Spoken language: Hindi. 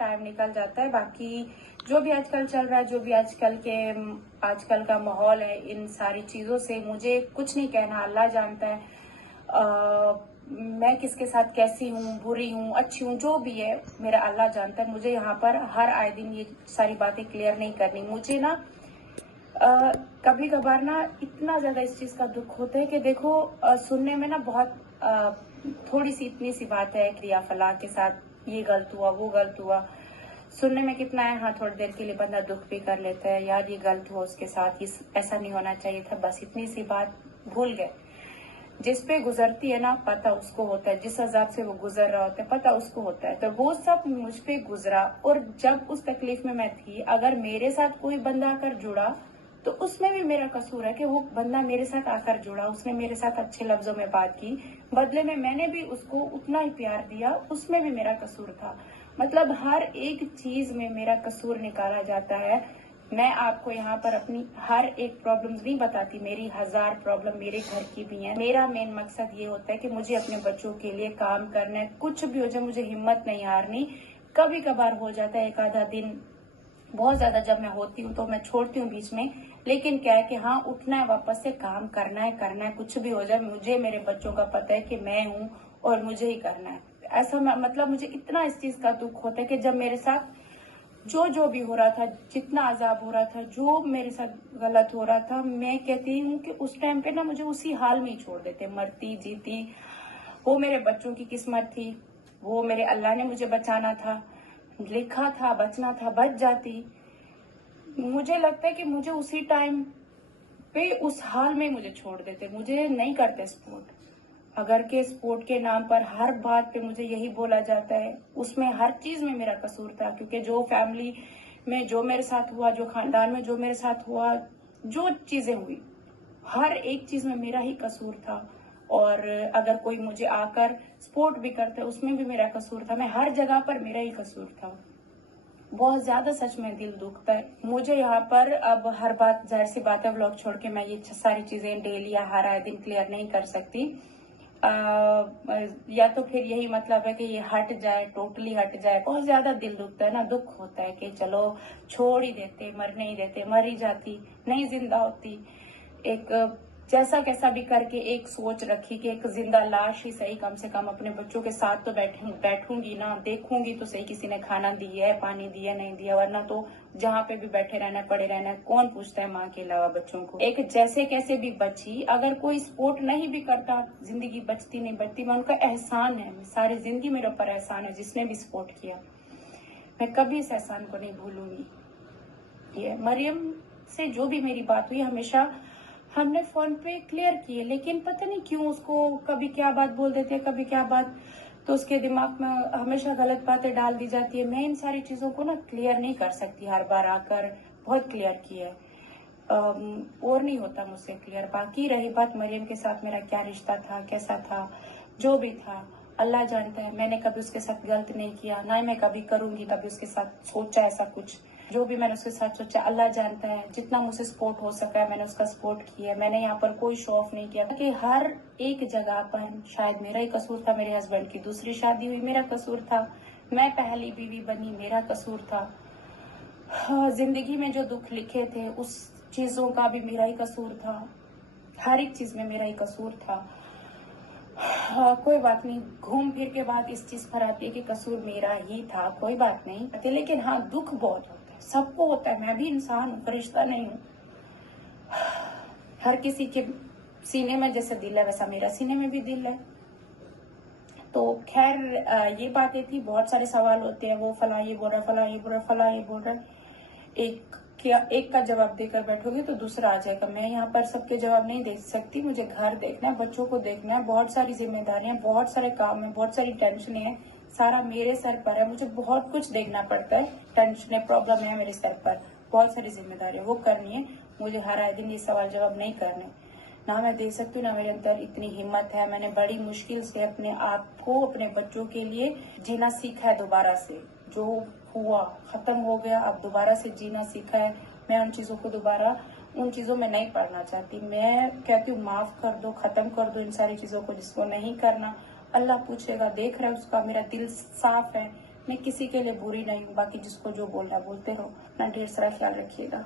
टाइम निकल जाता है। बाकी जो भी आजकल चल रहा है, जो भी आजकल का माहौल है, इन सारी चीजों से मुझे कुछ नहीं कहना, अल्लाह जानता है मैं किसके साथ कैसी हूँ, बुरी हूँ, अच्छी हूँ, जो भी है मेरा अल्लाह जानता है। मुझे यहाँ पर हर आए दिन ये सारी बातें क्लियर नहीं करनी। मुझे ना कभी कभार ना इतना ज्यादा इस चीज का दुख होता है कि देखो सुनने में ना बहुत थोड़ी सी इतनी सी बात है, क्रिया फलां के साथ ये गलत हुआ, वो गलत हुआ, सुनने में कितना है। हाँ, थोड़ी देर के लिए बंदा दुख भी कर लेता है, यार ये गलत हुआ उसके साथ, ये ऐसा नहीं होना चाहिए था, बस इतनी सी बात भूल गए। जिस पे गुजरती है ना, पता उसको होता है, जिस अजाब से वो गुजर रहा होता है पता उसको होता है। तो वो सब मुझ पे गुजरा, और जब उस तकलीफ में मैं थी, अगर मेरे साथ कोई बंदा आकर जुड़ा तो उसमें भी मेरा कसूर है कि वो बंदा मेरे साथ आकर जुड़ा, उसने मेरे साथ अच्छे लफ्जों में बात की, बदले में मैंने भी उसको उतना ही प्यार दिया, उसमें भी मेरा कसूर था। मतलब हर एक चीज में मेरा कसूर निकाला जाता है। मैं आपको यहाँ पर अपनी हर एक प्रॉब्लम नहीं बताती, मेरी 1000 प्रॉब्लम मेरे घर की भी हैं। मेरा मेन मकसद ये होता है कि मुझे अपने बच्चों के लिए काम करना है, कुछ भी हो जाए मुझे हिम्मत नहीं हारनी। कभी कभार हो जाता है एक आधा दिन, बहुत ज्यादा जब मैं होती हूँ तो मैं छोड़ती हूँ बीच में, लेकिन क्या है कि हाँ, उठना है, वापस से काम करना है, कुछ भी हो जाए मुझे मेरे बच्चों का पता है कि मैं हूँ और मुझे ही करना है। ऐसा मतलब मुझे इतना इस चीज का दुख होता है कि जब मेरे साथ जो भी हो रहा था, जितना अजाब हो रहा था, जो मेरे साथ गलत हो रहा था, मैं कहती हूँ कि उस टाइम पे ना मुझे उसी हाल में ही छोड़ देते, मरती जीती। वो मेरे बच्चों की किस्मत थी, वो मेरे अल्लाह ने मुझे बचाना था, लिखा था, बचना था, बच जाती। मुझे लगता है कि मुझे उसी टाइम पे उस हाल में मुझे छोड़ देते, मुझे नहीं करते सपोर्ट। अगर के स्पोर्ट के नाम पर हर बात पे मुझे यही बोला जाता है, उसमें हर चीज में मेरा कसूर था, क्योंकि जो फैमिली में जो मेरे साथ हुआ, जो खानदान में जो मेरे साथ हुआ, जो चीजें हुई, हर एक चीज में मेरा ही कसूर था। और अगर कोई मुझे आकर सपोर्ट भी करता, उसमें भी मेरा कसूर था। मैं हर जगह पर मेरा ही कसूर था। बहुत ज्यादा सच में दिल दुखता है मुझे यहाँ पर। अब हर बात, जाहिर सी बात है, व्लॉग छोड़ के मैं ये सारी चीजें डेली या हर आए दिन क्लियर नहीं कर सकती। या तो फिर यही मतलब है कि ये हट जाए, टोटली हट जाए। बहुत ज्यादा दिल दुखता है ना, दुख होता है कि चलो छोड़ ही देते, मरने ही देते, मर ही जाती, नहीं जिंदा होती। एक जैसा कैसा भी करके एक सोच रखी कि एक जिंदा लाश ही सही, कम से कम अपने बच्चों के साथ तो बैठूंगी ना, देखूंगी तो सही, किसी ने खाना दिया है, पानी दिया, नहीं दिया, वरना तो जहाँ पे भी बैठे रहना, पड़े रहना, कौन पूछता है माँ के अलावा बच्चों को। एक जैसे कैसे भी बची, अगर कोई सपोर्ट नहीं भी करता, जिंदगी बचती नहीं बचती, मैं उनका एहसान है, सारी जिंदगी मेरे ऊपर एहसान है जिसने भी सपोर्ट किया। मैं कभी इस एहसान को नहीं भूलूंगी। ये मरियम से जो भी मेरी बात हुई, हमेशा हमने फोन पे क्लियर की है, लेकिन पता नहीं क्यों उसको कभी क्या बात बोल देते हैं, कभी क्या बात, तो उसके दिमाग में हमेशा गलत बातें डाल दी जाती है। मैं इन सारी चीजों को ना क्लियर नहीं कर सकती, हर बार आकर बहुत क्लियर किया है, और नहीं होता मुझसे क्लियर। बाकी रही बात मरियम के साथ मेरा क्या रिश्ता था, कैसा था, जो भी था, अल्लाह जानता है। मैंने कभी उसके साथ गलत नहीं किया, ना ही मैं कभी करूंगी, कभी उसके साथ सोचा ऐसा कुछ। जो भी मैंने उसके साथ सोचा, अल्लाह जानता है। जितना मुझसे सपोर्ट हो सका है मैंने उसका सपोर्ट किया है। मैंने यहाँ पर कोई शो ऑफ नहीं किया कि हर एक जगह पर शायद मेरा ही कसूर था। मेरे हस्बैंड की दूसरी शादी हुई, मेरा कसूर था। मैं पहली बीवी बनी, मेरा कसूर था। हाँ, जिंदगी में जो दुख लिखे थे उस चीजों का भी मेरा ही कसूर था। हर एक चीज में मेरा ही कसूर था। हाँ, कोई बात नहीं, घूम फिर के बात इस चीज पर आती है कि कसूर मेरा ही था। कोई बात नहीं, लेकिन हाँ, दुख बहुत होता है, सबको होता है। मैं भी इंसान हूँ, फरिश्ता नहीं हूँ। हर किसी के सीने में जैसे दिल है, वैसा मेरा सीने में भी दिल है। तो खैर, ये बातें थी। बहुत सारे सवाल होते हैं, वो फला ये बोल रहा, फला ये बोल रहा, फला ये बोल रहा। एक का जवाब देकर बैठोगे तो दूसरा आ जाएगा। मैं यहाँ पर सबके जवाब नहीं दे सकती, मुझे घर देखना है, बच्चों को देखना है, बहुत सारी जिम्मेदारियां, बहुत सारे काम है, बहुत सारी टेंशन है, सारा मेरे सर पर है। मुझे बहुत कुछ देखना पड़ता है, टेंशन है, प्रॉब्लम है मेरे सर पर, बहुत सारी जिम्मेदारियां वो करनी है। मुझे हर आए दिन ये सवाल जवाब नहीं करने, ना मैं दे सकती हूँ, ना मेरे अंदर इतनी हिम्मत है। मैंने बड़ी मुश्किल से अपने आप को, अपने बच्चों के लिए जीना सीखा है दोबारा से। जो हुआ खत्म हो गया, अब दोबारा से जीना सीखा है। मैं उन चीजों को दोबारा, उन चीजों में नहीं पड़ना चाहती। मैं कहती हूँ माफ कर दो, खत्म कर दो इन सारी चीजों को। जिसको नहीं करना अल्लाह पूछेगा, देख रहा है उसका। मेरा दिल साफ है, मैं किसी के लिए बुरी नहीं हूँ, बाकी जिसको जो बोलना है बोलते रहो। अपना ढेर सारा ख्याल रखिएगा।